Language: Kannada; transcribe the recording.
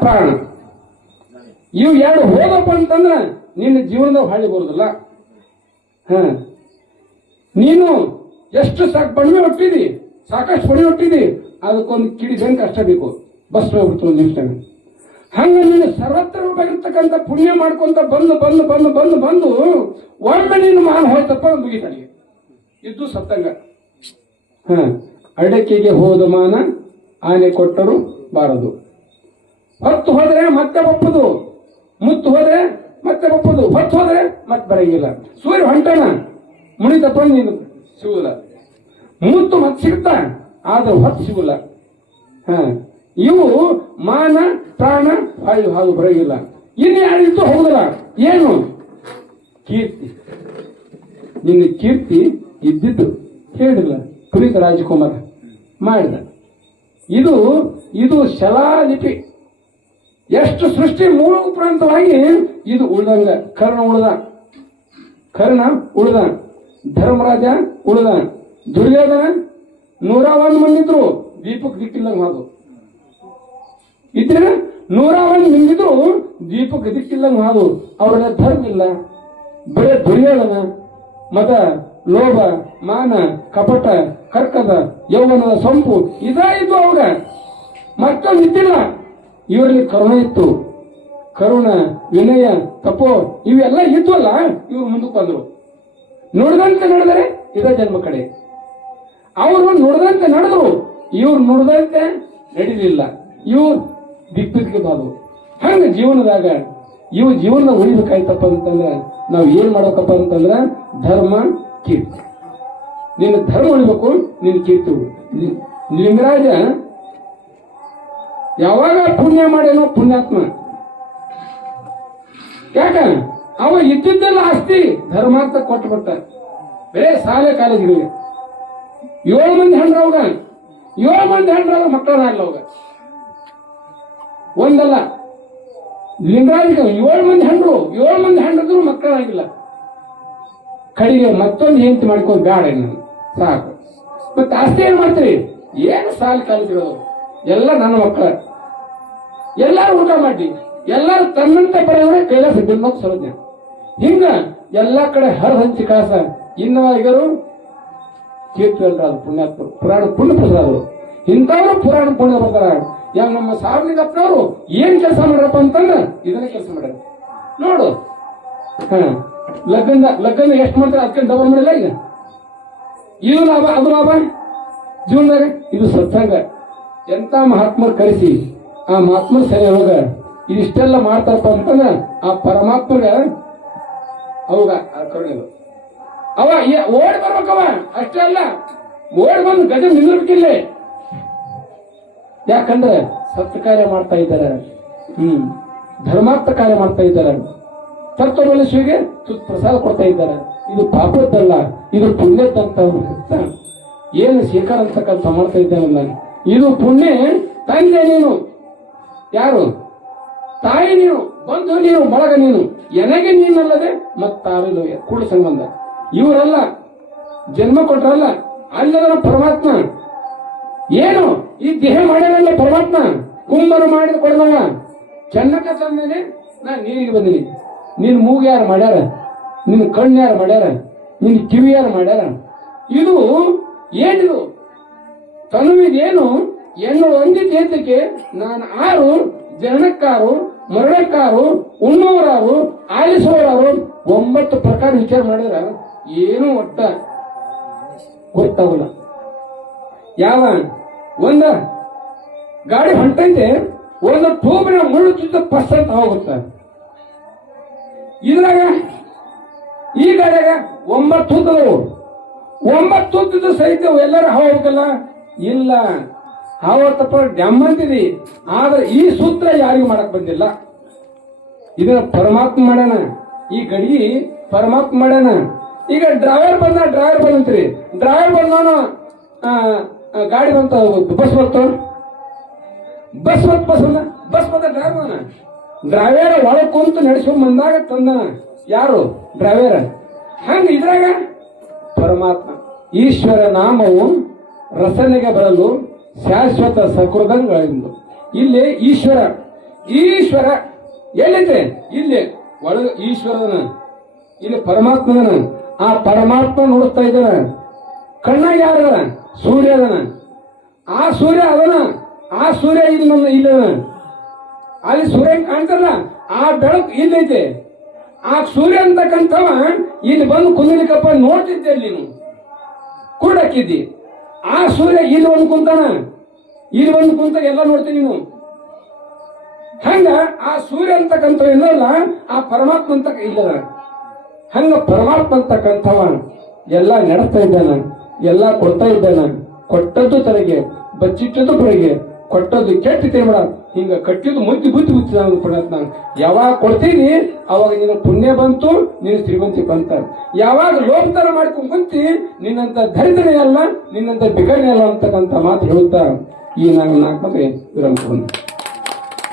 ಪ್ರಾಣ. ಇವು ಎರಡು ಹೋದಪ್ಪ ಅಂತಂದ್ರ ನಿನ್ನ ಜೀವನದಾಗ ಹಳ್ಳಿ ಬರುದಿಲ್ಲ. ಹ. ನೀನು ಎಷ್ಟು ಸಾಕು ಬಣ್ಣ ಹೊಟ್ಟಿದಿ, ಸಾಕಷ್ಟು ಹೊಡಿ ಹೊಟ್ಟಿದಿ, ಅದಕ್ಕೊಂದು ಕಿಡಿ ಬೆಂಕ ಅಷ್ಟೇ ಬೇಕು. ಬಸ್ ಹೋಗ್ಬಿಡ್ತು ಒಂದು ನಿಮಿಷ. ಹಂಗ ನೀನು ಸರ್ವತ್ರ ರೂಪಾಯಿರ್ತಕ್ಕಂಥ ಪುಣ್ಯ ಮಾಡ್ಕೊಂತ ಬಂದು ಬಂದು ಬಂದು ಬಂದು ಬಂದು ಒಮ್ಮೆ ನೀನು ಮಾನ ಹೋಯ್ತಪ್ಪ ಮುಗಿತಾನೆ ಇದ್ದು ಸತ್ತಂಗ ಹ. ಅಡಕೆಗೆ ಹೋದ ಮಾನ ಆನೆ ಕೊಟ್ಟರು ಬಾರದು. ಹೊತ್ತು ಹೋದ್ರೆ ಮತ್ತೆ ಬಪ್ಪದು ಮುತ್ತು ಹೋದ್ರೆ ಮತ್ತೆ ಬಪ್ಪದು ಹೊತ್ತು ಹೋದ್ರೆ ಮತ್ತೆ ಬರೆಯಿಲ್ಲ ಸೂರ್ಯ ಹೊಂಟನ. ಮುಣಿತಪ್ಪ ನೀನು ಸಿಗುದಿಲ್ಲ ಮುತ್ತು ಮತ್ತೆ ಸಿಗುತ್ತಾ ಆದ್ರೆ ಹೊತ್ತು ಸಿಗುಲ್ಲ ಹ. ಇವು ಮಾನ, ಪ್ರಾಣ ಹಾಯು ಹಾಲು ಬರೆಯಿಲ್ಲ ಇನ್ನು ಯಾರಿತ್ತು ಹೋಗುದಿಲ್ಲ? ಏನು? ಕೀರ್ತಿ. ನಿನ್ನ ಕೀರ್ತಿ ಇದ್ದಿದ್ದು ಹೇಳಿಲ್ಲ ಪುನೀತ ರಾಜಕುಮಾರ ಮಾಡಿದ. ಇದು ಇದು ಶಲಾಲಿಪಿ. ಎಷ್ಟು ಸೃಷ್ಟಿ ಮೂಲ ಪ್ರಾಂತವಾಗಿ ಇದು ಉಳ್ದಂಗ. ಕರ್ಣ ಉಳ್ದ. ಕರ್ಣ ಉಳ್ದ. ಧರ್ಮರಾಜ ಉಳ್ದ. ದುರ್ಯೋಧನ ನೂರ ಒಂದು ಮಂದಿ ಇದ್ರು. ದೀಪಕ್ ದಿಕ್ಕಿಲ್ಲ ಮಾತು ಇದ್ರೆ ನೂರ ಒಂದು ಮಂದಿದ್ರು ದೀಪಕ್ ದಿಕ್ಕಿಲ್ಲ ಮಾತು ಅವರೆಲ್ಲ ಧರ್ಮ ಇಲ್ಲ. ಬರೇ ದುರ್ಯೋಧನ ಮತ ಲೋಭ, ಮಾನ, ಕಪಟ, ಕರ್ಕದ, ಯೌವನದ ಸೊಂಪು ಇದ ಇದ್ದು ಅವಾಗ. ಮತ್ತೊಂದು ಇದ್ದಿಲ್ಲ. ಇವರಲ್ಲಿ ಕರುಣ ಇತ್ತು. ಕರುಣ, ವಿನಯ, ತಪೋ, ಇವೆಲ್ಲ ಇದ್ವಲ್ಲ? ಇವ್ರು ಮುಂದಕ್ಕೆ ಬಂದ್ರು. ನೋಡ್ದಂತೆ ನಡೆದರೆ ಇದ ಜನ್ಮ ಕಡೆ. ಅವರು ನೋಡ್ದಂತೆ ನಡೆದ್ರು. ಇವ್ರು ನೋಡ್ದಂತೆ ನಡೀಲಿಲ್ಲ. ಇವ್ರು ದಿಕ್ಬಿದ್ಗೆ ಬಾದು. ಹಂಗ ಜೀವನದಾಗ ಇವು ಜೀವನ ಉಳಿಬೇಕಾಯ್ತಪ್ಪ ಅಂತಂದ್ರೆ ನಾವ್ ಏನ್ ಮಾಡಕಪ್ಪ ಅಂತಂದ್ರ ಧರ್ಮ, ಕೀರ್ತಿ. ನಿನ್ನ ಧರ್ಮ ಉಳಿಬೇಕು ನಿನ್ನ ಕೀರ್ತಿ ಲಿಂಗರಾಜ ಯಾವಾಗ ಪುಣ್ಯ ಮಾಡೇನೋ ಪುಣ್ಯಾತ್ಮ. ಯಾಕ? ಅವ ಇದ್ದಿದ್ದೆಲ್ಲ ಆಸ್ತಿ ಧರ್ಮಾರ್ಥ ಕೊಟ್ಟು ಬರ್ತಾರೆ ಬೇರೆ ಶಾಲೆ ಕಾಲೇಜ್ಗಳಿಗೆ. ಏಳು ಮಂದಿ ಹೆಣ್ರ ಅವಾಗ. ಏಳು ಮಂದಿ ಹೆಣ್ರ ಮಕ್ಕಳಾಗಲ್ಲ ಅವಾಗ. ಒಂದಲ್ಲ ಲಿಂಗರಾಜ ಏಳು ಮಂದಿ ಹೆಣ್ರು, ಏಳು ಮಂದಿ ಹೆಣ್ರಿದ್ರು ಮಕ್ಕಳಾಗಿಲ್ಲ. ಕಡೆಗೆ ಮತ್ತೊಂದು ಹೆಂಡತಿ ಮಾಡ್ಕೊಂಡು ಬೇಡ ನಾನು ಸಾಕು. ಮತ್ತೆ ಆಸ್ತಿ ಏನ್ ಮಾಡ್ತೀರಿ? ಏನು ಸಾಲ ಕಾಲೇಜ್ಗಳು? ಎಲ್ಲ ನನ್ನ ಮಕ್ಕಳ. ಎಲ್ಲಾರು ಊಟ ಮಾಡಿ ಎಲ್ಲಾರು ತನ್ನಂತ ಬರೆಯವರೇ ಕೈಲಾಸ ಬಿಡ್ಬೇಕು ಸರೋಜ್ಞ ಹಿಂಗ ಎಲ್ಲಾ ಕಡೆ ಹರ ಹಂಚಿ ಕಾಸ. ಇನ್ನವಾಗರು ಕೀರ್ತಿ ಅಲ್ರ ಪುಣ್ಯಾತ್ಮರು ಪುರಾಣ ಪುಣ್ಯ ಪ್ರಸಾದರು ಇಂಥವ್ರು ಪುರಾಣ ಪುಣ್ಯ ಬರ್ತಾರ ಯಾವ ನಮ್ಮ ಸಾರ್ವಜನಿಕಪ್ಪನವರು ಏನ್ ಕೆಲಸ ಮಾಡ್ರಪ್ಪ ಅಂತಂದ್ರೆ ಇದನ್ನ ಕೆಲಸ ಮಾಡ್ಯಾರ. ನೋಡು. ಲಗ್ನ ಲಗ್ನ ಎಷ್ಟು ಮಾಡ್ತಾರೆ ಅದಕ್ಕೆ ಡಬಲ್ ಮಾಡಿಲ್ಲ ಈಗ. ಇದು ಲಾಭ, ಅದು ಲಾಭ. ಜೀವನದಾಗ ಇದು ಸತ್ಸಂಗ. ಎಂತ ಮಹಾತ್ಮರು ಕರೆಸಿ ಆ ಮಹಾತ್ಮ ಸರಿ ಅವಾಗ ಇದಿಷ್ಟೆಲ್ಲ ಮಾಡ್ತಾರಪ್ಪ ಅಂತಂದ್ರ ಆ ಪರಮಾತ್ಮಗ ಅವಾಗ ಆ ಕರುಣೆ ಅದು. ಅವ ಓಡಿ ಬರ್ಬೇಕವ ಅಷ್ಟೇ ಅಲ್ಲ, ಓಡಿ ಬಂದು ಗಜ ನಿಂದಿರ್ಬೇಕಿಲ್ಲ ಯಾಕಂದ್ರೆ ಸತ್ಯ ಕಾರ್ಯ ಮಾಡ್ತಾ ಇದ್ದಾರೆ. ಹ್ಮ್, ಧರ್ಮಾರ್ಥ ಕಾರ್ಯ ಮಾಡ್ತಾ ಇದ್ದಾರೆ. ತತ್ವಬಲಿಸುವಿಗೆ ತುತ್ ಪ್ರಸಾದ ಕೊಡ್ತಾ ಇದ್ದಾರೆ. ಇದು ಪಾಪದ್ದಲ್ಲ, ಇದು ಪುಣ್ಯದಂತ. ಏನು ಸ್ವೀಕಾರ ಅಂತಕ್ಕಂಥ ಮಾಡ್ತಾ ಇದ್ದೇನೆ ಇದು ಪುಣ್ಯ, ತಂದೆ ನೀನು. ಯಾರು? ತಾಯಿ ನೀನು, ಬಂಧು ನೀನು ಬಳಗ ನೀನು. ಎನಗೆ ನೀನಲ್ಲದೆ ಮತ್ತಾರಿಲ್ಲ ಕೂಡ ಸಂಬಂಧ. ಇವರಲ್ಲ, ಜನ್ಮ ಕೊಟ್ರಲ್ಲ ಅಲ್ಲದರ ಪರಮಾತ್ಮ. ಏನು? ಈ ದೇಹ ಮಾಡ್ಯಾನಲ್ಲ ಪರಮಾತ್ಮ. ಕುಂಬರು ಮಾಡಿದ ಕೊಡದವ. ಚೆನ್ನಕ ತಂದೇನೆ ನಾ ನೀರಿಗೆ ಬಂದಿನಿ. ನಿನ್ ಮೂಗು ಯಾರು ಮಾಡ್ಯಾರ? ನಿನ್ ಕಣ್ಣು ಯಾರು ಮಾಡ್ಯಾರ? ನಿನ್ ಕಿವಿ ಯಾರು ಮಾಡ್ಯಾರ? ಇದು ಏನಿದು? ತನುವಿದೇನು? ಎನ್ನು ಚೇತಕ್ಕೆ ನಾನು ಆರು ಜನಕ್ಕಾರು ಮರಣಕ್ಕಾರು ಉಣ್ಣುವರಾರು ಆಲಿಸುವರಾರು, ಒಂಬತ್ತು ಪ್ರಕಾರ ವಿಚಾರ ಮಾಡಿದ್ರ ಏನು ಒಟ್ಟ ಗೊತ್ತಾಗಲ್ಲ. ಯಾವ? ಒಂದ, ಗಾಡಿ ಹೊಂಟೈತೆ, ಒಂದು ಟೂಬಿನ ಮುಳ್ಳು ಚುತ್ತ ಪಸ್ ಅಂತ ಹೋಗುತ್ತೆ. ಇದ್ರಾಗ ಈ ಗಾಡಿಯಾಗ ಒಂಬತ್ತು ಒಂಬತ್ತು ಸಹಿತ ಎಲ್ಲರೂ ಹೋಗ್ಬೇಕಲ್ಲ? ಇಲ್ಲ. ಹಾವತ್ತಪ್ಪ ನೆಮ್ಮದಿರಿ ಆದ್ರೆ ಈ ಸೂತ್ರ ಯಾರಿಗೂ ಮಾಡಕ್ ಬಂದಿಲ್ಲ. ಇದನ್ನ ಪರಮಾತ್ಮ ಮಾಡ್ಯಾನ. ಈ ಗಡಿ ಪರಮಾತ್ಮ ಮಾಡ್ಯಾನ. ಈಗ ಡ್ರೈವರ್ ಬಂದ ಡ್ರೈವರ್ ಬಂದ್ರಿ ಡ್ರೈವರ್ ಬಂದವನು ಗಾಡಿ ಬಂತ, ಬಸ್ ಬಂತು ಬಸ್ ಬಂತ, ಬಸ್ ಬಂದ ಬಸ್ ಬಂದ ಡ್ರೈವರ್ ಡ್ರೈವರ್ ಒಳಗೆ ಕುಂತು ನಡೆಸ್ಕೊಂಡ್ ಬಂದಾಗ ತಂದನ ಯಾರು? ಡ್ರೈವರ್ ಹಂಗ ಇದ್ರಾಗ ಪರಮಾತ್ಮ. ಈಶ್ವರ ನಾಮವು ರಸನೆಗೆ ಬರಲು ಶಾಶ್ವತ ಸಕೃದಂಗಳಿಂದು. ಇಲ್ಲಿ ಈಶ್ವರ. ಈಶ್ವರ ಎಲ್ಲಿದೆ? ಇಲ್ಲಿ. ಒಳಗ ಈಶ್ವರನ, ಇಲ್ಲಿ ಪರಮಾತ್ಮನ ಆ ಪರಮಾತ್ಮ ನೋಡ್ತಾ ಇದ್ದಾನ. ಕಣ್ಣ ಯಾರ? ಸೂರ್ಯ ಅದನ. ಆ ಸೂರ್ಯ ಅದನ. ಆ ಸೂರ್ಯ ಇಲ್ಲಿ ನಮ್ಮ ಇಲ್ಲ ಅಲ್ಲಿ ಸೂರ್ಯ ಕಾಣ್ತಾರ ಆ ಬೆಳಕು ಇಲ್ಲೈತೆ. ಆ ಸೂರ್ಯ ಅಂತಕ್ಕಂಥವ ಇಲ್ಲಿ ಬಂದು ಕುಂದಲಿಕಪ್ಪ ನೋಡ್ತಿದ್ದೆ ನೀನು. ಕೂಡಕ್ಕಿದ್ದಿ. ಆ ಸೂರ್ಯ ಇಲ್ಲಿ ಒಂದು ಕುಂತಾನ? ಇಲ್ಲಿ ಒಂದು ಕುಂತ ಎಲ್ಲ ನೋಡ್ತೀನಿ ನೀನು. ಹಂಗ ಆ ಸೂರ್ಯ ಅಂತಕ್ಕಂಥ ಇಲ್ಲಲ್ಲ, ಆ ಪರಮಾತ್ಮ ಅಂತ ಇಲ್ಲದ ಹಂಗ ಪರಮಾತ್ಮ ಅಂತಕ್ಕಂಥವ ಎಲ್ಲ ನಡೆಸ್ತಾ ಇದ್ದಾನ, ಎಲ್ಲ ಕೊಡ್ತಾ ಇದ್ದಾನ. ಕೊಟ್ಟದ್ದು ತನಗೆ, ಬಚ್ಚಿಟ್ಟದ್ದು ಹೊರಗೆ ಕೊಟ್ಟದ್ದು ಕೆಟ್ಟ ಮೇಡಮ್. ಹಿಂಗ ಕಟ್ಟಿದ್ದು ಮುದ್ದು ಬುದ್ಧಿ ಬುದ್ಧಿ ನಾನು ಯಾವಾಗ ಕೊಡ್ತೀನಿ, ಅವಾಗ ನಿನ್ನ ಪುಣ್ಯ ಬಂತು, ನೀನು ಶ್ರೀಮಂತಿ ಬಂತ ಯಾವಾಗ ಲೋಪತರ ಮಾಡ್ಕೊಂಡು ಕುಂತಿ, ನಿನ್ನಂತ ದರಿದ್ರನೇ ಅಲ್ಲ, ನಿನ್ನಂತ ಬಿಗಡನೆ ಅಲ್ಲ ಅಂತಕ್ಕಂಥ ಮಾತು ಹೇಳುತ್ತಾ ಈ ನಾನು ನಾಲ್ಕು ಮಂದಿ ವಿರಾಮ.